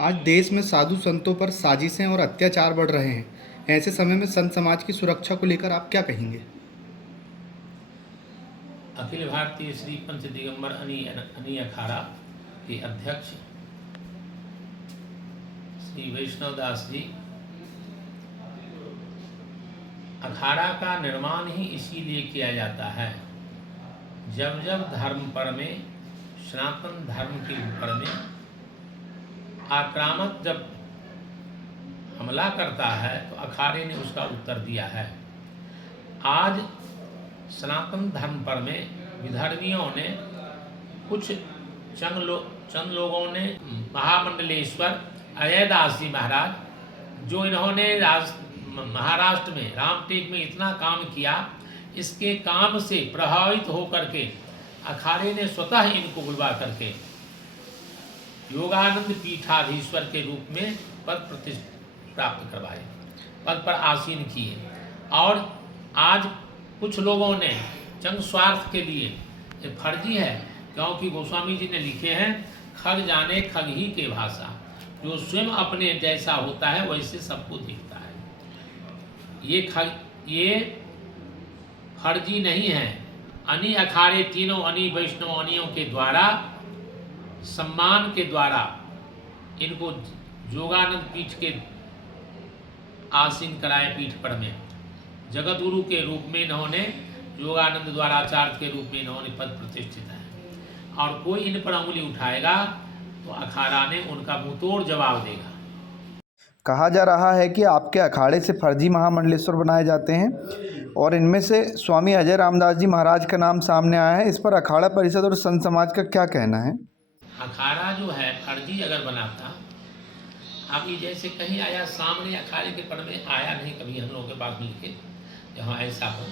आज देश में साधु संतों पर साजिशें और अत्याचार बढ़ रहे हैं। ऐसे समय में संत समाज की सुरक्षा को लेकर आप क्या कहेंगे? अखिल भारतीय श्री पंच दिगंबर अनी अखाड़ा के अध्यक्ष श्री वैष्णव दास जी, अखाड़ा का निर्माण ही इसीलिए किया जाता है, जब जब धर्म पर में, सनातन धर्म के ऊपर में आक्रामक जब हमला करता है तो अखाड़े ने उसका उत्तर दिया है। आज सनातन धर्म पर में विधर्मियों ने चंद लोगों ने महामंडलेश्वर अजय दास जी महाराज, जो इन्होंने महाराष्ट्र में रामटेक में इतना काम किया, इसके काम से प्रभावित होकर के अखाड़े ने स्वतः इनको बुलवा करके योगानंद पीठाधीश्वर के रूप में पद प्रतिष्ठा प्राप्त करवाए, पद पर आसीन किए। और आज कुछ लोगों ने चंद स्वार्थ के लिए, ये फर्जी है, क्योंकि गोस्वामी जी ने लिखे हैं, खग जाने खग ही के भाषा, जो स्वयं अपने जैसा होता है वैसे सबको दिखता है। ये फर्जी नहीं है। अनी अखाड़े तीनों अनी वैष्णव अनियों के द्वारा, सम्मान के द्वारा इनको योगानंद पीठ के आसीन कराए, पीठ पर में जगत गुरु के रूप में इन्होंने, योगानंद द्वाराचार्य के रूप में इन्होंने पद प्रतिष्ठित है। और कोई इन पर उंगली उठाएगा तो अखाड़ा ने उनका मुंहतोड़ जवाब देगा। कहा जा रहा है कि आपके अखाड़े से फर्जी महामंडलेश्वर बनाए जाते हैं और इनमें से स्वामी अजय रामदास जी महाराज का नाम सामने आया है। इस पर अखाड़ा परिषद और संत समाज का क्या कहना है? अखाड़ा जो है फर्जी अगर बनाता, आप ये जैसे कहीं आया सामने अखाड़े के पड़ में आया नहीं कभी हम लोगों के पास मिलके, जहाँ ऐसा हो,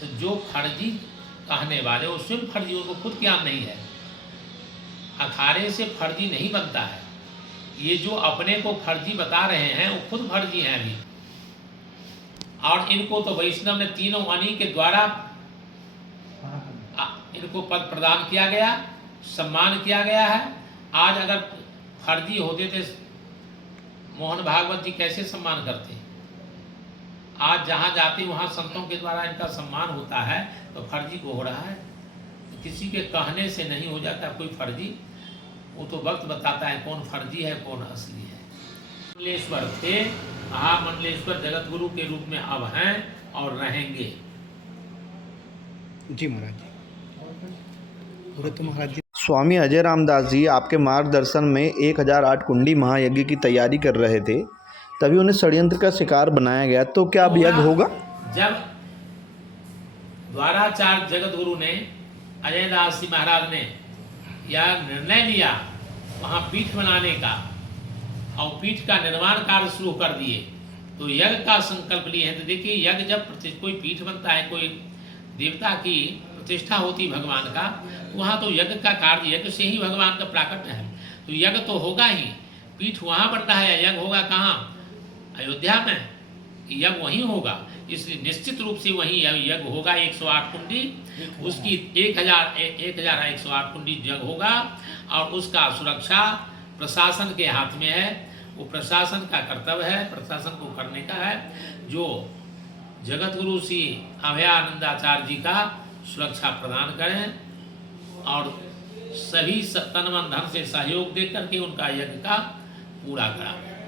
तो जो फर्जी कहने वाले वो स्वयं फर्जी, उनको खुद ज्ञान नहीं है। अखाड़े से फर्जी नहीं बनता है। ये जो अपने को फर्जी बता रहे हैं वो खुद फर्जी हैं अभी। और इनको तो वैष्णव ने तीनों अनी के द्वारा इनको पद प्रदान किया गया, सम्मान किया गया है। आज अगर फर्जी होते थे, मोहन भागवत जी कैसे सम्मान करते? आज जहाँ जाते वहाँ संतों के द्वारा इनका सम्मान होता है, तो फर्जी को हो रहा है। तो किसी के कहने से नहीं हो जाता कोई फर्जी, वो तो वक्त बताता है कौन फर्जी है कौन असली है। मंडलेश्वर थे, महामंडलेश्वर जगत गुरु के रूप में अब हैं और रहेंगे। जी महाराज जी। तो महाराज जी, स्वामी अजय रामदास जी आपके मार्गदर्शन में 1008 कुंडी महायज्ञ की तैयारी कर रहे थे, तभी उन्हें षड्यंत्र का शिकार बनाया गया, तो क्या अब यज्ञ होगा? जब द्वाराचार्य जगत गुरु ने, अजय दास जी महाराज ने यह निर्णय लिया वहाँ पीठ बनाने का और पीठ का निर्माण कार्य शुरू कर दिए, तो यज्ञ का संकल्प लिए हैं। तो देखिए, यज्ञ जब कोई पीठ बनता है, कोई देवता की प्रतिष्ठा होती भगवान का, वहाँ तो यज्ञ का कार्य, यज्ञ से ही भगवान का प्राकट्य है, तो यज्ञ तो होगा ही। पीठ वहाँ बनता है, यज्ञ होगा कहाँ? अयोध्या में यज्ञ वहीं होगा, इसलिए निश्चित रूप से वहीं यज्ञ होगा। 108 कुंडी, उसकी 1108 कुंडी यज्ञ होगा और उसका सुरक्षा प्रशासन के हाथ में है। वो प्रशासन का कर्तव्य है, प्रशासन को करने का है, जो जगत गुरु श्री अभयानंदाचार्य जी का सुरक्षा प्रदान करें और सभी तन मन धन से सहयोग दे करके उनका यज्ञ का पूरा कराएं।